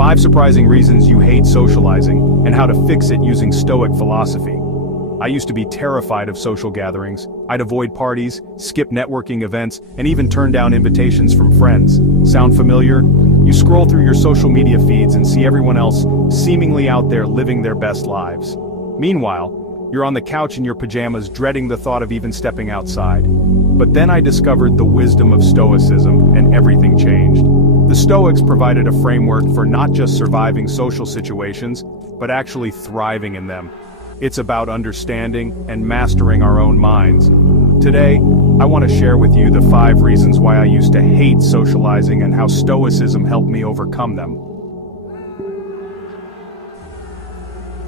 5 surprising reasons you hate socializing, and how to fix it using Stoic philosophy. I used to be terrified of social gatherings. I'd avoid parties, skip networking events, and even turn down invitations from friends. Sound familiar? You scroll through your social media feeds and see everyone else seemingly out there living their best lives. Meanwhile, you're on the couch in your pajamas dreading the thought of even stepping outside. But then I discovered the wisdom of Stoicism, and everything changed. The Stoics provided a framework for not just surviving social situations, but actually thriving in them. It's about understanding and mastering our own minds. Today, I want to share with you the 5 reasons why I used to hate socializing and how Stoicism helped me overcome them.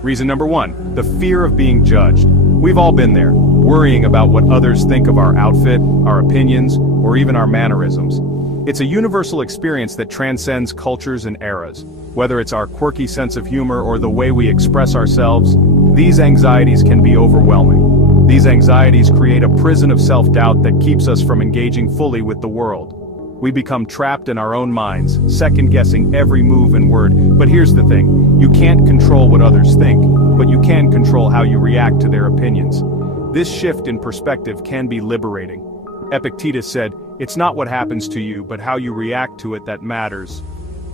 Reason number 1, the fear of being judged. We've all been there, worrying about what others think of our outfit, our opinions, or even our mannerisms. It's a universal experience that transcends cultures and eras. Whether it's our quirky sense of humor or the way we express ourselves, these anxieties can be overwhelming. These anxieties create a prison of self-doubt that keeps us from engaging fully with the world. We become trapped in our own minds, second-guessing every move and word. But here's the thing, you can't control what others think, but you can control how you react to their opinions. This shift in perspective can be liberating. Epictetus said, "It's not what happens to you, but how you react to it that matters."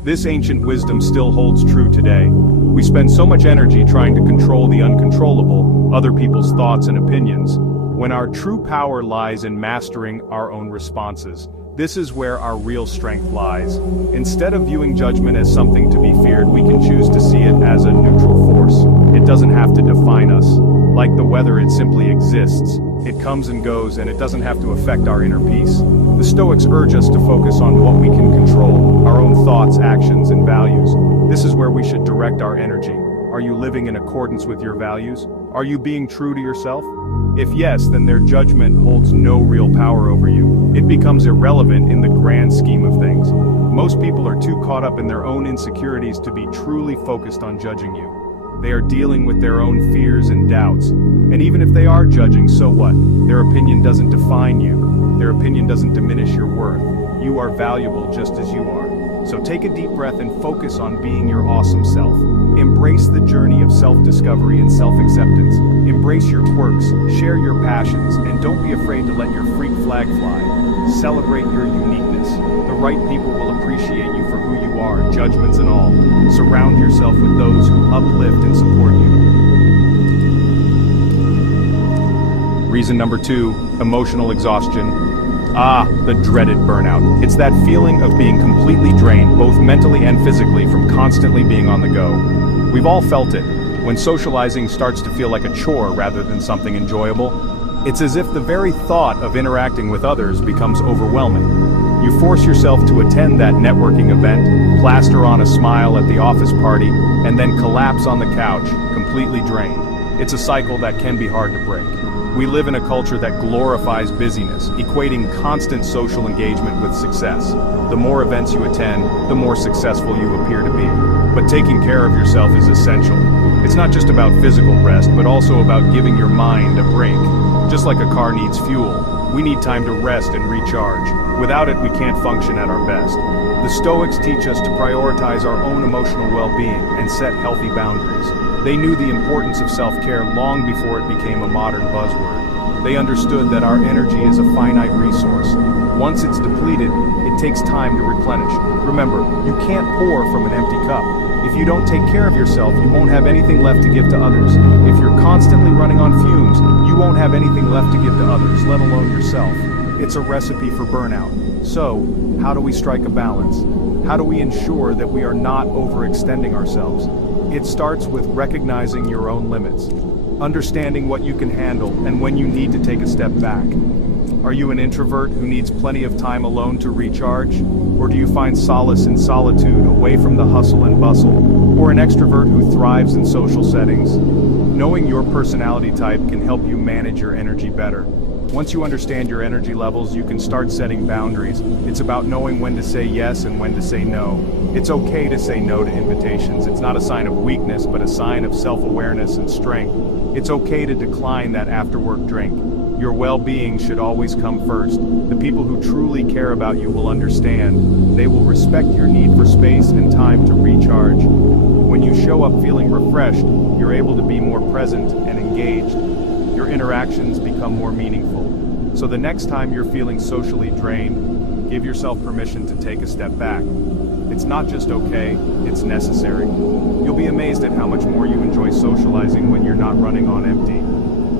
This ancient wisdom still holds true today. We spend so much energy trying to control the uncontrollable, other people's thoughts and opinions, when our true power lies in mastering our own responses. This is where our real strength lies. Instead of viewing judgment as something to be feared, we can choose to see it as a neutral force. It doesn't have to define us. Like the weather, it simply exists. It comes and goes, and it doesn't have to affect our inner peace. The Stoics urge us to focus on what we can control, our own thoughts, actions, and values. This is where we should direct our energy. Are you living in accordance with your values? Are you being true to yourself? If yes, then their judgment holds no real power over you. It becomes irrelevant in the grand scheme of things. Most people are too caught up in their own insecurities to be truly focused on judging you. They are dealing with their own fears and doubts. And even if they are judging, so what? Their opinion doesn't define you. Their opinion doesn't diminish your worth. You are valuable just as you are. So take a deep breath and focus on being your awesome self. Embrace the journey of self-discovery and self-acceptance. Embrace your quirks, share your passions, and don't be afraid to let your freak flag fly. Celebrate your uniqueness. The right people will appreciate you for who you are, judgments and all. Surround yourself with those who uplift and support you. Reason number 2, emotional exhaustion. The dreaded burnout. It's that feeling of being completely drained, both mentally and physically, from constantly being on the go. We've all felt it. When socializing starts to feel like a chore rather than something enjoyable, it's as if the very thought of interacting with others becomes overwhelming. You force yourself to attend that networking event, plaster on a smile at the office party, and then collapse on the couch, completely drained. It's a cycle that can be hard to break. We live in a culture that glorifies busyness, equating constant social engagement with success. The more events you attend, the more successful you appear to be. But taking care of yourself is essential. It's not just about physical rest, but also about giving your mind a break. Just like a car needs fuel, we need time to rest and recharge. Without it, we can't function at our best. The Stoics teach us to prioritize our own emotional well-being and set healthy boundaries. They knew the importance of self-care long before it became a modern buzzword. They understood that our energy is a finite resource. Once it's depleted, it takes time to replenish. Remember, you can't pour from an empty cup. If you don't take care of yourself, you won't have anything left to give to others. If you're constantly running on fumes, you won't have anything left to give to others, let alone yourself. It's a recipe for burnout. So, how do we strike a balance? How do we ensure that we are not overextending ourselves? It starts with recognizing your own limits, understanding what you can handle and when you need to take a step back. Are you an introvert who needs plenty of time alone to recharge? Or do you find solace in solitude away from the hustle and bustle? Or an extrovert who thrives in social settings? Knowing your personality type can help you manage your energy better. Once you understand your energy levels, you can start setting boundaries. It's about knowing when to say yes and when to say no. It's okay to say no to invitations. It's not a sign of weakness, but a sign of self-awareness and strength. It's okay to decline that after-work drink. Your well-being should always come first. The people who truly care about you will understand. They will respect your need for space and time to recharge. When you show up feeling refreshed, you're able to be more present and engaged. Your interactions become more meaningful. So the next time you're feeling socially drained, give yourself permission to take a step back. It's not just okay, it's necessary. You'll be amazed at how much more you enjoy socializing when you're not running on empty.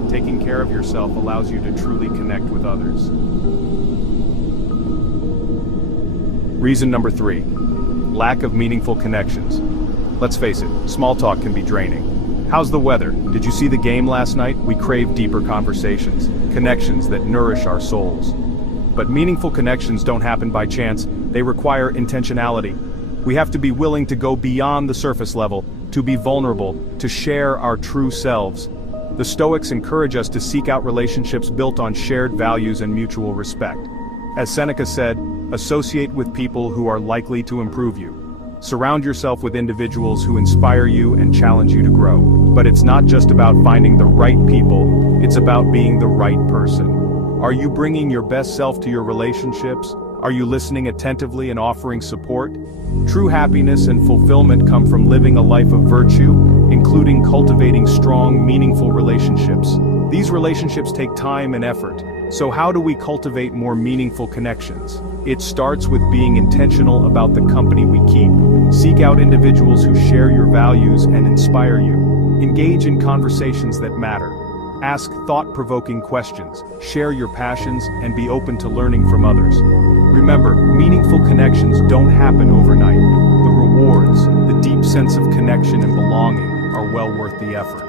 Taking care of yourself allows you to truly connect with others. Reason number 3. Lack of meaningful connections. Let's face it, small talk can be draining. How's the weather? Did you see the game last night? We crave deeper conversations, connections that nourish our souls. But meaningful connections don't happen by chance, they require intentionality. We have to be willing to go beyond the surface level, to be vulnerable, to share our true selves. The Stoics encourage us to seek out relationships built on shared values and mutual respect. As Seneca said, associate with people who are likely to improve you. Surround yourself with individuals who inspire you and challenge you to grow. But it's not just about finding the right people, it's about being the right person. Are you bringing your best self to your relationships? Are you listening attentively and offering support? True happiness and fulfillment come from living a life of virtue, including cultivating strong, meaningful relationships. These relationships take time and effort. So how do we cultivate more meaningful connections? It starts with being intentional about the company we keep. Seek out individuals who share your values and inspire you. Engage in conversations that matter. Ask thought-provoking questions, share your passions, and be open to learning from others. Remember, meaningful connections don't happen overnight. The rewards, the deep sense of connection and belonging, are well worth the effort.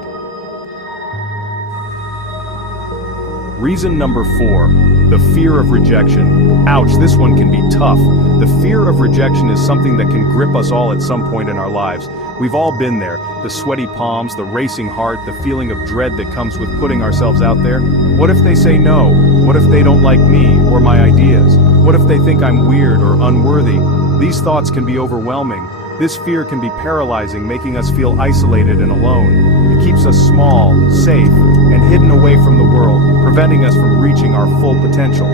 Reason number 4, the fear of rejection. Ouch, this one can be tough. The fear of rejection is something that can grip us all at some point in our lives. We've all been there. The sweaty palms, the racing heart, the feeling of dread that comes with putting ourselves out there. What if they say no? What if they don't like me or my ideas? What if they think I'm weird or unworthy? These thoughts can be overwhelming. This fear can be paralyzing, making us feel isolated and alone. It keeps us small, safe, and hidden away from the world, preventing us from reaching our full potential.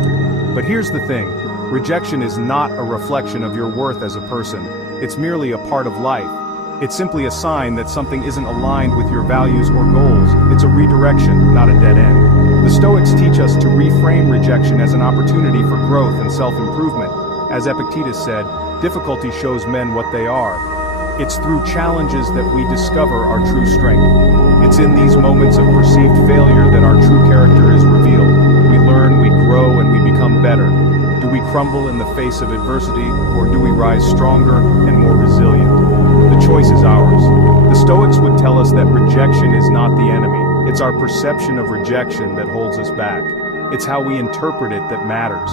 But here's the thing, rejection is not a reflection of your worth as a person. It's merely a part of life. It's simply a sign that something isn't aligned with your values or goals. It's a redirection, not a dead end. The Stoics teach us to reframe rejection as an opportunity for growth and self-improvement. As Epictetus said, difficulty shows men what they are. It's through challenges that we discover our true strength. It's in these moments of perceived failure that our true character is revealed. We learn, we grow, and we become better. Do we crumble in the face of adversity, or do we rise stronger and more resilient? The choice is ours. The Stoics would tell us that rejection is not the enemy. It's our perception of rejection that holds us back. It's how we interpret it that matters.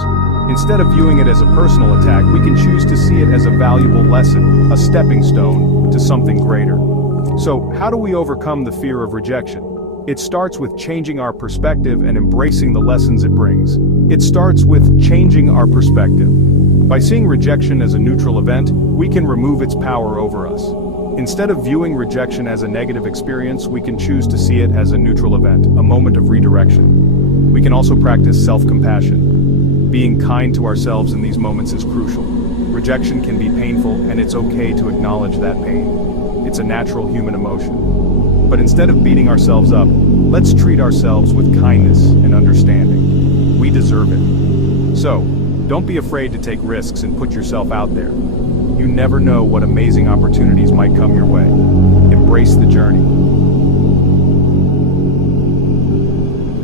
Instead of viewing it as a personal attack, we can choose to see it as a valuable lesson, a stepping stone to something greater. So, how do we overcome the fear of rejection? It starts with changing our perspective and embracing the lessons it brings. It starts with changing our perspective. By seeing rejection as a neutral event, we can remove its power over us. Instead of viewing rejection as a negative experience, we can choose to see it as a neutral event, a moment of redirection. We can also practice self-compassion. Being kind to ourselves in these moments is crucial. Rejection can be painful, and it's okay to acknowledge that pain. It's a natural human emotion. But instead of beating ourselves up, let's treat ourselves with kindness and understanding. We deserve it. So, don't be afraid to take risks and put yourself out there. You never know what amazing opportunities might come your way. Embrace the journey.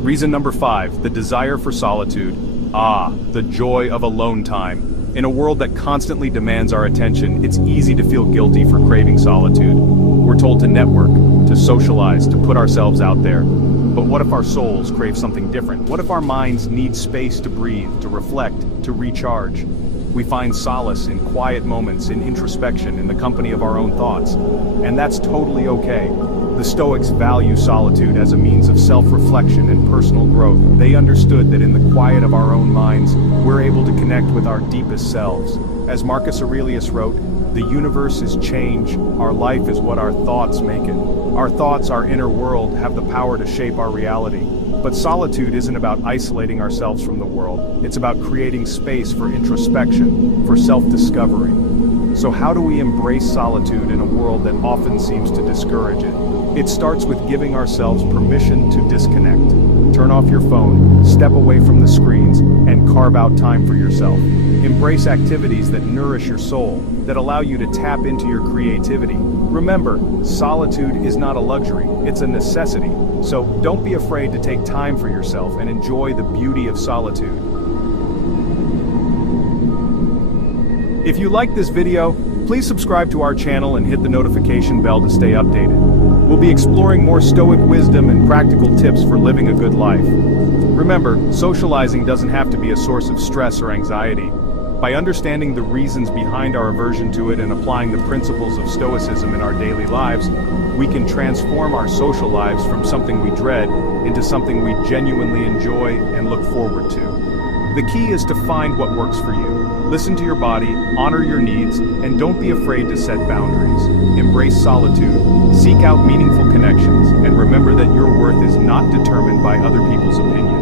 Reason number 5, the desire for solitude. The joy of alone time. In a world that constantly demands our attention, it's easy to feel guilty for craving solitude. We're told to network, to socialize, to put ourselves out there. But what if our souls crave something different? What if our minds need space to breathe, to reflect, to recharge? We find solace in quiet moments, in introspection, in the company of our own thoughts. And that's totally okay. The Stoics value solitude as a means of self-reflection and personal growth. They understood that in the quiet of our own minds, we're able to connect with our deepest selves. As Marcus Aurelius wrote, "The universe is change, our life is what our thoughts make it. Our thoughts, our inner world, have the power to shape our reality." But solitude isn't about isolating ourselves from the world, it's about creating space for introspection, for self-discovery. So how do we embrace solitude in a world that often seems to discourage it? It starts with giving ourselves permission to disconnect. Turn off your phone, step away from the screens, and carve out time for yourself. Embrace activities that nourish your soul, that allow you to tap into your creativity. Remember, solitude is not a luxury, it's a necessity. So don't be afraid to take time for yourself and enjoy the beauty of solitude. If you liked this video, please subscribe to our channel and hit the notification bell to stay updated. We'll be exploring more Stoic wisdom and practical tips for living a good life. Remember, socializing doesn't have to be a source of stress or anxiety. By understanding the reasons behind our aversion to it and applying the principles of Stoicism in our daily lives, we can transform our social lives from something we dread into something we genuinely enjoy and look forward to. The key is to find what works for you. Listen to your body, honor your needs, and don't be afraid to set boundaries. Embrace solitude, seek out meaningful connections, and remember that your worth is not determined by other people's opinions.